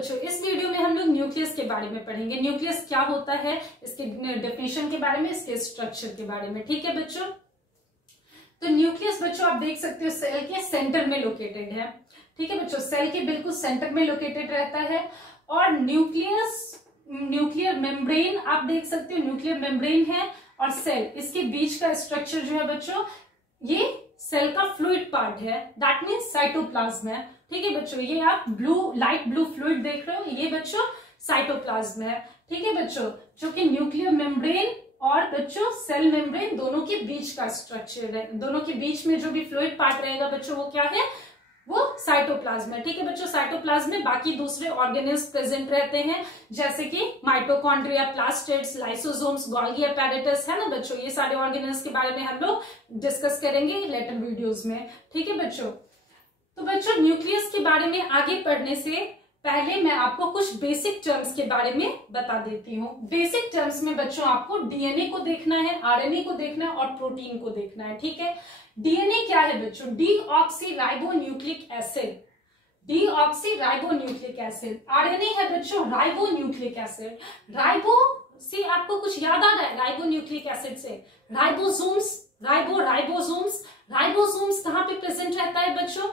बच्चों, इस वीडियो में हम लोग न्यूक्लियस के बारे में पढ़ेंगे। न्यूक्लियस क्या होता है, इसके डेफिनेशन के बारे में, इसके स्ट्रक्चर के बारे में। ठीक है बच्चों, तो न्यूक्लियस बच्चों आप देख सकते हो सेल के सेंटर में लोकेटेड है। ठीक है बच्चों, सेल के बिल्कुल सेंटर में लोकेटेड रहता है। और न्यूक्लियर मेम्ब्रेन आप देख सकते हो, न्यूक्लियर मेम्ब्रेन है और सेल, इसके बीच का स्ट्रक्चर जो है बच्चों, ये सेल का फ्लूइड पार्ट है, दैट मीन्स साइटोप्लाज्म है। ठीक है बच्चों, ये आप लाइट ब्लू फ्लूइड देख रहे हो, ये बच्चों साइटोप्लाज्म है। ठीक है बच्चों, जो कि न्यूक्लियर मेम्ब्रेन और बच्चों सेल मेम्ब्रेन दोनों के बीच का स्ट्रक्चर है। दोनों के बीच में जो भी फ्लूइड पार्ट रहेगा बच्चों, वो क्या है, वो साइटोप्लाज्म है। ठीक है बच्चों, साइटोप्लाज्म में बाकी दूसरे ऑर्गेनेल्स प्रेजेंट रहते हैं, जैसे कि mitochondria, plastids, lysosomes, Golgi apparatus, है ना बच्चों। ये सारे ऑर्गेनेल्स के बारे में हम लोग डिस्कस करेंगे लेटर वीडियोस में। ठीक है बच्चों, तो बच्चों न्यूक्लियस के बारे में आगे पढ़ने से पहले मैं आपको कुछ बेसिक टर्म्स के बारे में बता देती हूँ। बेसिक टर्म्स में बच्चों आपको डीएनए को देखना है, आरएनए को देखना है और प्रोटीन को देखना है। ठीक है, डीएनए क्या है बच्चों, deoxyribonucleic acid, deoxyribonucleic acid. RNA है बच्चों राइबोन्यूक्लिक एसिड। राइबो से आपको कुछ याद आ रहा है, राइबोन्यूक्लिक एसिड से राइबोसोम्स, राइबोसोम्स कहाँ पे प्रेजेंट रहता है बच्चों,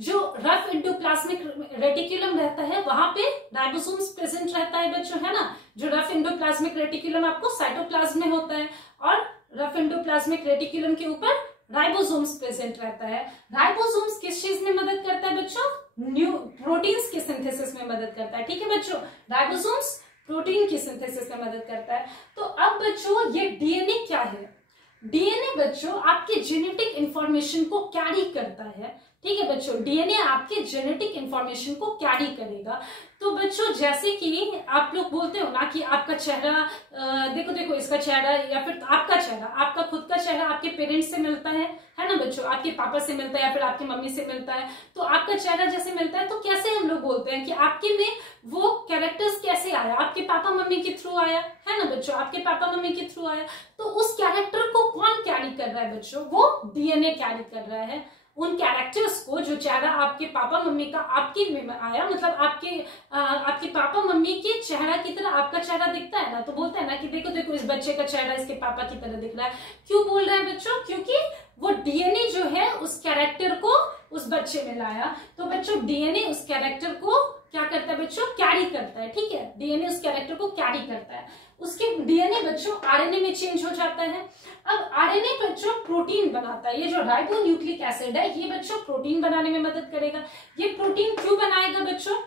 जो रफ एंडोप्लाज्मिक रेटिकुलम रहता है वहां पे राइबोसोम्स प्रेजेंट रहता है बच्चों, है ना। जो रफ एंडोप्लाज्मिक रेटिकुलम आपको साइटोप्लाज्म में होता है और रफ एंडोप्लाज्मिक रेटिकुलम के ऊपर राइबोसोम्स प्रेजेंट रहता है। राइबोसोम्स किस चीज में मदद करता है बच्चों, प्रोटीन्स के सिंथेसिस में मदद करता है। ठीक है बच्चों, राइबोसोम्स प्रोटीन की सिंथेसिस में मदद करता है। तो अब बच्चों ये डीएनए क्या है, डीएनए बच्चों आपके जेनेटिक इंफॉर्मेशन को कैरी करता है। ठीक है बच्चों, डीएनए आपके जेनेटिक इंफॉर्मेशन को कैरी करेगा। तो बच्चों जैसे कि आप लोग बोलते हो ना कि आपका चेहरा देखो इसका चेहरा, या फिर आपका चेहरा, आपका खुद का चेहरा आपके पेरेंट्स से मिलता है ना बच्चों, आपके पापा से मिलता है या फिर आपकी मम्मी से मिलता है। तो आपका चेहरा जैसे मिलता है, तो कैसे हम लोग बोलते हैं कि आपके में वो कैरेक्टर्स कैसे आया, आपके पापा मम्मी के थ्रू आया, है ना बच्चों, आपके पापा मम्मी के थ्रू आया। तो उस कैरेक्टर को कौन कैरी कर रहा है बच्चों, वो डीएनए कैरी कर रहा है। उन कैरेक्टर्स को, जो चेहरा आपके पापा मम्मी का आपके में आया, मतलब आपके पापा मम्मी के चेहरा की तरह आपका चेहरा दिखता है ना, तो बोलते हैं ना कि देखो इस बच्चे का चेहरा इसके पापा की तरह दिख रहा है। क्यों बोल रहा है बच्चों, क्योंकि वो डीएनए जो है उस कैरेक्टर को उस बच्चे में लाया। तो बच्चों डीएनए उस कैरेक्टर को क्या करता है बच्चों, कैरी करता है। ठीक है, डीएनए उस कैरेक्टर को कैरी करता है। उसके डीएनए बच्चों आरएनए में चेंज हो जाता है। अब आरएनए बच्चों प्रोटीन बनाता है। ये जो राइबोन्यूक्लिक एसिड है, ये बच्चों प्रोटीन बनाने में मदद करेगा। ये प्रोटीन क्यों बनाएगा बच्चों,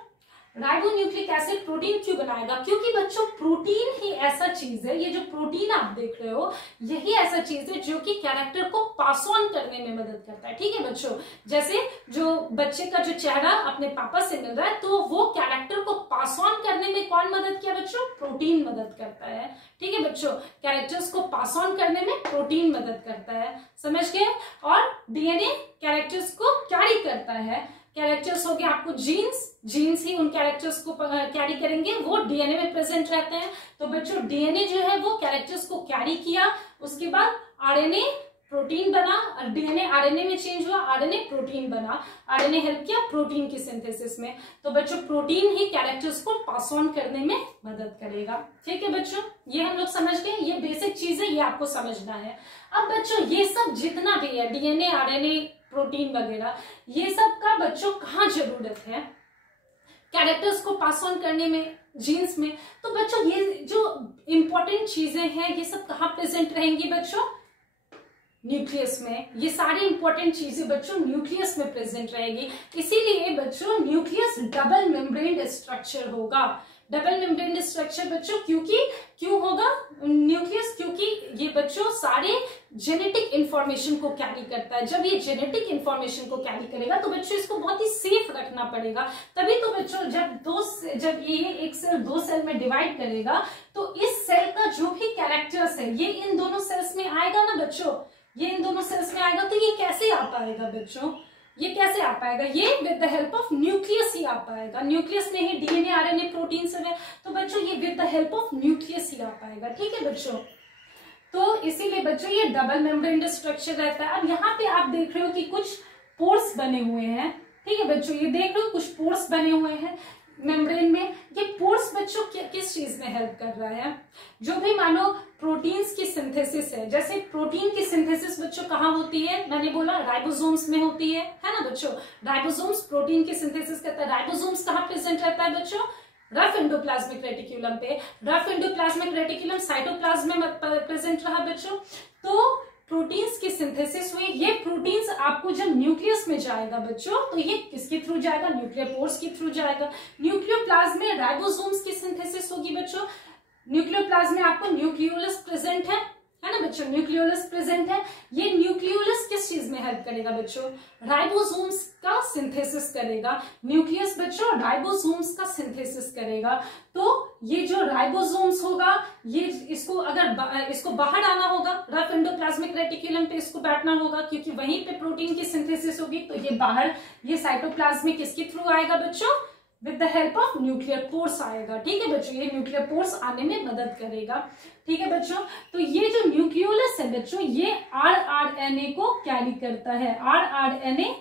राइबोन्यूक्लिक एसिड प्रोटीन क्यों बनाएगा, क्योंकि बच्चों प्रोटीन ही ऐसा चीज है, ये जो प्रोटीन आप देख रहे हो यही ऐसा चीज है जो कि कैरेक्टर को पास ऑन करने में मदद करता है। ठीक है बच्चों, जैसे जो बच्चे का जो चेहरा अपने पापा से मिल रहा है, तो वो कैरेक्टर को पास ऑन करने में कौन मदद किया बच्चों, प्रोटीन मदद करता है। ठीक है बच्चों, कैरेक्टर्स को पास ऑन करने में प्रोटीन मदद करता है, समझ गए। और डीएनए कैरेक्टर्स को कैरी करता है। कैरेक्टर्स हो गए आपको जीन्स ही उन कैरेक्टर्स को कैरी करेंगे, वो डीएनए में प्रेजेंट रहते हैं। तो बच्चों डीएनए जो है वो कैरेक्टर्स को कैरी किया, उसके बाद आरएनए प्रोटीन बना, डीएनए आरएनए में चेंज हुआ, आरएनए प्रोटीन बना, आरएनए हेल्प किया प्रोटीन की सिंथेसिस में। तो बच्चों प्रोटीन ही कैरेक्टर्स को पास ऑन करने में मदद करेगा। ठीक है बच्चों, ये हम लोग समझ गए, ये बेसिक चीज है, ये आपको समझना है। अब बच्चों ये सब जितना भी है, डीएनए, आरएनए, प्रोटीन वगैरह, ये सब का बच्चों कहाँ जरूरत है, कैरेक्टर्स को पास ऑन करने में, जीन्स में। तो बच्चों ये जो इंपॉर्टेंट चीजें हैं, ये सब कहाँ प्रेजेंट रहेंगी बच्चों, न्यूक्लियस में। ये सारी इंपॉर्टेंट चीजें बच्चों न्यूक्लियस में प्रेजेंट रहेगी। इसीलिए बच्चों न्यूक्लियस डबल मेम्ब्रेन स्ट्रक्चर होगा। डबल मेम्ब्रेन स्ट्रक्चर बच्चों क्यों होगा न्यूक्लियस, क्योंकि ये बच्चों सारे जेनेटिक इंफॉर्मेशन को कैरी करता है। जब ये जेनेटिक इंफॉर्मेशन को कैरी करेगा तो बच्चों इसको बहुत ही सेफ रखना पड़ेगा। तभी तो बच्चों जब ये एक सेल दो सेल में डिवाइड करेगा, तो इस सेल का जो भी कैरेक्टर्स है ये इन दोनों सेल्स में आएगा ना बच्चों, ये इन दोनों सेल्स में आएगा। तो ये कैसे आ पाएगा बच्चों, ये कैसे आ पाएगा, ये with the help of nucleus ही आ पाएगा। न्यूक्लियस में ही डीएनए, आरएनए, प्रोटीन सब है, तो बच्चों ये with the help of nucleus ही आ पाएगा। ठीक है बच्चों, तो इसीलिए बच्चों ये डबल मेम्ब्रेन स्ट्रक्चर रहता है। अब यहाँ पे आप देख रहे हो कि कुछ पोर्स बने हुए हैं। ठीक है बच्चों, ये देख रहे हो कुछ पोर्स बने हुए हैं। मेम्ब्रेन में। ये पोर्स बच्चों किस चीज में हेल्प कर रहा है, जो भी मानो प्रोटीन्स की सिंथेसिस है, जैसे प्रोटीन की सिंथेसिस बच्चों कहाँ होती है, मैंने बोला राइबोसोम्स में होती है ना बच्चों। राइबोसोम्स प्रोटीन की सिंथेसिस करता है। राइबोसोम्स कहाँ प्रेजेंट रहता है बच्चों, रफ एंडोप्लाज्मिक रेटिक्यूलम पे। रफ एंडोप्लाज्मिक रेटिक्यूलम साइटोप्लाज्म में प्रेजेंट रहा बच्चों। तो प्रोटीन्स की सिंथेसिस हुई। ये प्रोटीन्स आपको जब न्यूक्लियस में जाएगा बच्चों, तो ये किसके थ्रू जाएगा, न्यूक्लियर पोर्स के थ्रू जाएगा। न्यूक्लियोप्लाज्म में राइबोसोम्स की सिंथेसिस होगी बच्चों। न्यूक्लियोप्लाज्म में आपको न्यूक्लियोलस प्रेजेंट है ना बच्चों, न्यूक्लियोलस प्रेजेंट है। ये न्यूक्लियोलस किस चीज में हेल्प करेगा बच्चों, राइबोसोम्स का सिंथेसिस करेगा। न्यूक्लियस बच्चों राइबोसोम्स का सिंथेसिस करेगा। तो ये जो राइबोसोम्स होगा, ये इसको अगर इसको बाहर आना होगा, रफ एंडोप्लाज्मिक रेटिक्यूलम पे इसको बैठना होगा, क्योंकि वहीं पे प्रोटीन की सिंथेसिस होगी। तो ये बाहर, ये साइटोप्लाज्म में किसके थ्रू आएगा बच्चों, with the help of nuclear pores आएगा। ठीक है बच्चों, ये न्यूक्लियर पोर्स आने में मदद करेगा। ठीक है बच्चों, तो ये जो न्यूक्लियोलस है बच्चों, ये आरआरएनए को कैरी करता है। आरआरएनए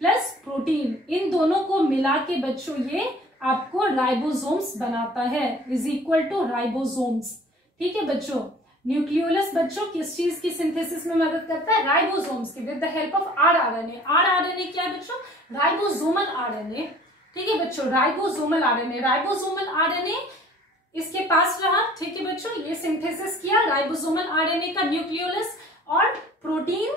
प्लस प्रोटीन, इन दोनों को मिला के बच्चों ये आपको राइबोसोम्स बनाता है, इज इक्वल टू राइबोसोम्स। ठीक है बच्चों, न्यूक्लियोलस बच्चों किस चीज की सिंथेसिस में मदद करता है, राइबोसोम्स की, with the help of rRNA. RRNA क्या है बच्चों, राइबोसोमल आरएनए। ठीक है बच्चों, राइबोसोमल आरएनए। राइबोसोमल आरएनए इसके पास रहा। ठीक है बच्चों, ये सिंथेसिस किया राइबोसोमल आरएनए का न्यूक्लियोलस, और प्रोटीन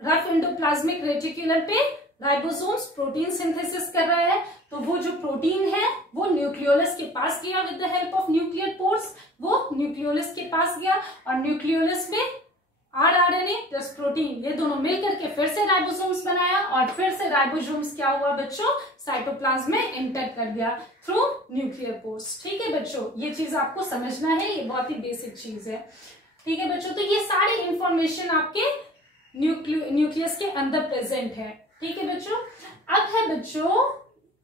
रफ एंडोप्लाज्मिक रेटिक्यूलम पे राइबोसोम्स प्रोटीन सिंथेसिस कर रहा है। तो वो जो प्रोटीन है वो न्यूक्लियोलस के पास गया with the help of nuclear pores, वो न्यूक्लियोलस के पास गया, और न्यूक्लियोलस में आरआरएनए प्लस प्रोटीन, ये दोनों मिलकर के फिर से राइबोसोम्स बनाया, और फिर से राइबोसोम्स क्या हुआ बच्चों, साइटोप्लाज्म में एंटर कर गया थ्रू न्यूक्लियर पोर्स। ठीक है बच्चों, ये चीज आपको समझना है, ये बहुत ही बेसिक चीज है। ठीक है बच्चों, तो ये सारी इंफॉर्मेशन आपके न्यूक्लियस के अंदर प्रेजेंट है। ठीक है बच्चों, अब है बच्चों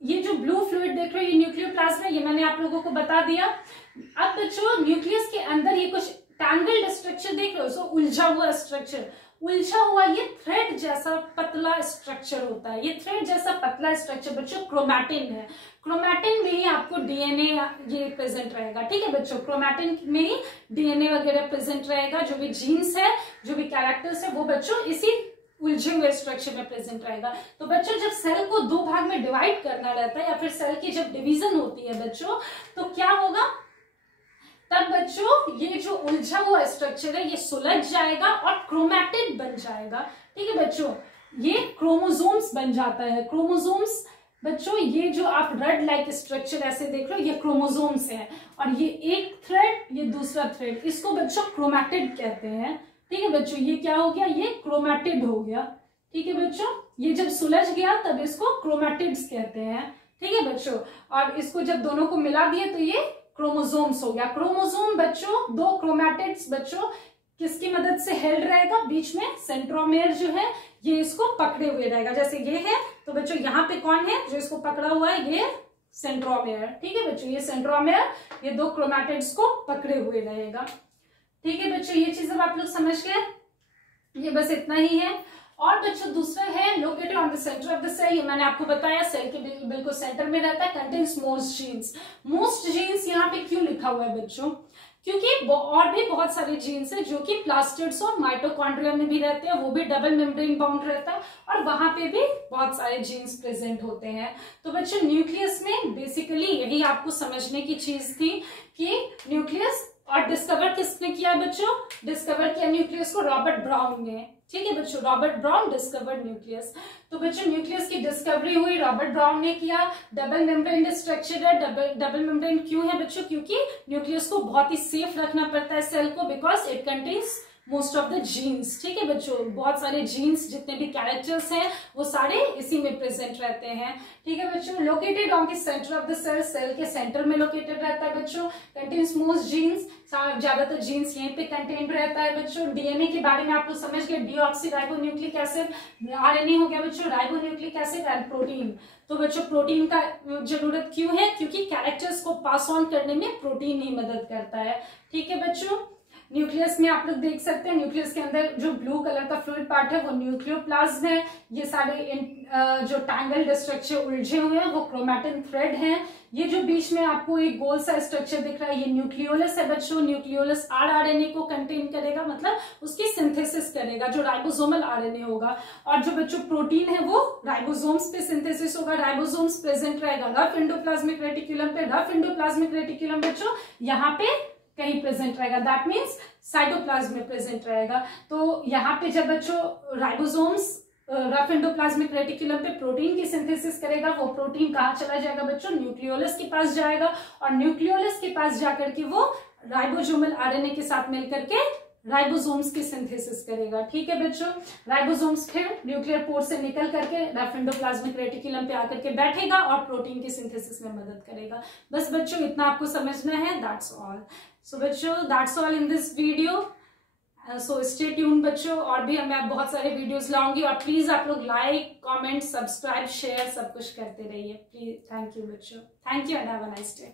ये जो ब्लू फ्लूइड देख रहे हो, ये न्यूक्लियोप्लाज्म है, ये मैंने आप लोगों को बता दिया। अब बच्चों न्यूक्लियस के अंदर ये कुछ टैंगल्ड स्ट्रक्चर देख रहे हो, सो उलझा हुआ स्ट्रक्चर, उलझा हुआ ये थ्रेड जैसा पतला स्ट्रक्चर होता है। ये थ्रेड जैसा पतला स्ट्रक्चर बच्चों क्रोमैटिन है। क्रोमैटिन में ही आपको डीएनए ये प्रेजेंट रहेगा। ठीक है बच्चों, क्रोमैटिन में ही डीएनए वगैरह प्रेजेंट रहेगा। जो भी जीन्स है, जो भी कैरेक्टर्स है, वो बच्चों इसी उलझे हुए स्ट्रक्चर में प्रेजेंट रहेगा। तो बच्चों जब सेल को दो भाग में डिवाइड करना रहता है, या फिर सेल की जब डिवीजन होती है बच्चों, तो क्या होगा, तब बच्चों ये जो उलझा हुआ स्ट्रक्चर है ये सुलझ जाएगा और क्रोमैटिड बन जाएगा। ठीक है बच्चों, ये क्रोमोसोम्स बन जाता है। क्रोमोसोम्स बच्चों, ये जो आप रड लाइक स्ट्रक्चर ऐसे देख रहे हो, ये क्रोमोसोम्स है, और ये एक थ्रेड, ये दूसरा थ्रेड, इसको बच्चों क्रोमैटिड कहते हैं। ठीक है बच्चों, ये क्या हो गया, ये क्रोमैटिड हो गया। ठीक है बच्चों, ये जब सुलझ गया तब इसको क्रोमैटिड्स कहते हैं। ठीक है बच्चों, और इसको जब दोनों को मिला दिए तो ये क्रोमोसोम्स हो गया। क्रोमोसोम बच्चों, दो क्रोमैटिड्स बच्चों किसकी मदद से हेल्ड रहेगा, बीच में सेंट्रोमेयर जो है ये इसको पकड़े हुए रहेगा। जैसे ये है, तो बच्चों यहाँ पे कौन है जो इसको पकड़ा हुआ है, ये सेंट्रोमेयर। ठीक है बच्चों, ये सेंट्रोमेयर ये दो क्रोमैटिड्स को पकड़े हुए रहेगा। ठीक है बच्चों, ये चीज अब आप लोग समझ गए, ये बस इतना ही है। और बच्चों दूसरा है located on the centre of the cell. ये मैंने आपको बताया सेल के बिल्कुल सेंटर में रहता है। Contains most genes. Most genes यहाँ पे क्यों लिखा हुआ है बच्चों, क्योंकि और भी बहुत सारे जीन्स है जो कि प्लास्टिड्स और माइटोकॉन्ड्रिया में भी रहते हैं, वो भी डबल मेम्ब्रेन बाउंड रहता है, और वहां पे भी बहुत सारे जीन्स प्रेजेंट होते हैं। तो बच्चों न्यूक्लियस में बेसिकली यही आपको समझने की चीज थी कि न्यूक्लियस, और डिस्कवर किसने किया बच्चों, डिस्कवर किया न्यूक्लियस को रॉबर्ट ब्राउन ने। ठीक है बच्चों, रॉबर्ट ब्राउन डिस्कवर्ड न्यूक्लियस। तो बच्चों न्यूक्लियस की डिस्कवरी हुई, रॉबर्ट ब्राउन ने किया। डबल मेम्ब्रेन स्ट्रक्चर है। डबल मेम्ब्रेन क्यों है बच्चों, क्योंकि न्यूक्लियस को बहुत ही सेफ रखना पड़ता है सेल को, because it contains most of the genes. ठीक है बच्चों, बहुत सारे जीन्स जितने भी कैरेक्टर्स हैं वो सारे इसी में प्रेजेंट रहते हैं। ठीक है बच्चों, located on the centre of the cell, cell के सेंटर में लोकेटेड रहता है बच्चों। कंटेन्स मोस्ट जीन्स, ज्यादातर जीन्स यहीं पे कंटेंट रहता है बच्चों। डीएनए के बारे में आप लोग समझ गए, डीऑक्सीराइबोन्यूक्लिक एसिड। आरएनए हो गया बच्चों राइबोन्यूक्लिक एसिड एंड प्रोटीन। तो बच्चों प्रोटीन का जरूरत क्यों है, क्योंकि कैरेक्टर्स को पास ऑन करने में प्रोटीन ही मदद करता है। ठीक है बच्चों, न्यूक्लियस में आप लोग देख सकते हैं, न्यूक्लियस के अंदर जो ब्लू कलर का फ्लूइड पार्ट है वो न्यूक्लियोप्लाज्म है। ये सारे जो टैंगल्ड स्ट्रक्चर उलझे हुए हैं वो क्रोमैटिन थ्रेड हैं। ये जो बीच में आपको एक गोल सा स्ट्रक्चर दिख रहा है ये न्यूक्लियोलस है बच्चों। न्यूक्लियोलस आरएनए को कंटेन करेगा, मतलब उसकी सिंथेसिस करेगा, जो राइबोसोमल आरएनए होगा। और जो बच्चों प्रोटीन है वो राइबोसोम्स पे सिंथेसिस होगा। राइबोसोम्स प्रेजेंट रहेगा रफ एंडोप्लाज्मिक रेटिकुलम पे। रफ एंडोप्लाज्मिक रेटिकुलम बच्चों यहाँ पे कहीं प्रेजेंट रहेगा, दैट मीन्स साइटोप्लाज्म में प्रेजेंट रहेगा। तो यहाँ पे जब बच्चों राइबोसोम्स रफ एंडोप्लाज्मिक रेटिकुलम पे प्रोटीन की सिंथेसिस करेगा, वो प्रोटीन कहाँ चला जाएगा बच्चों, न्यूक्लियोलस के पास जाएगा। और न्यूक्लियोलस के पास जाकर के वो राइबोसोमल आरएनए के साथ मिलकर के राइबोसोम्स की सिंथेसिस करेगा। ठीक है बच्चों, राइबोसोम्स फिर न्यूक्लियर पोर से निकल करके रफ एंडोप्लाज्मिक रेटिकुलम पे आकर के बैठेगा और प्रोटीन की सिंथेसिस में मदद करेगा। बस बच्चों इतना आपको समझना है, दैट्स ऑल। सो बच्चों that's all in this video. So stay tuned बच्चों, और भी मैं बहुत सारे वीडियोस लाऊंगी। और प्लीज आप लोग लाइक, कमेंट, सब्सक्राइब, शेयर सब कुछ करते रहिए प्लीज। थैंक यू बच्चों, thank you and have a nice day.